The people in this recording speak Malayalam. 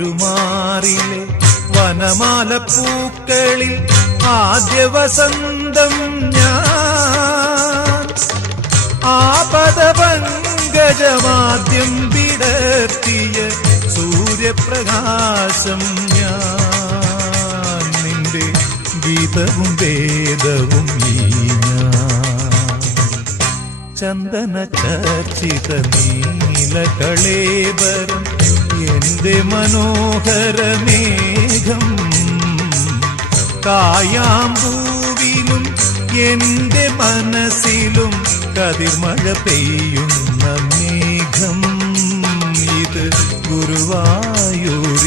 തിരുമാറിലെ വനമാല പൂക്കളിൽ ആദ്യ വസന്തം ഞാൻ. ആപദപങ്കജമാദ്യം വിടർത്തിയ സൂര്യപ്രകാശം ഞാൻ. നിന്റെ ഗീതവും വേദവും ഞാൻ. ചന്ദന ചർച്ചിത നീലകളേബരം എന്റെ മനോഹരമേഘം കായാമ്പൂവിലും എന്റെ മനസ്സിലും കതിർമഴ പെയ്യുന്ന മേഘം. ഇത് ഗുരുവായൂർ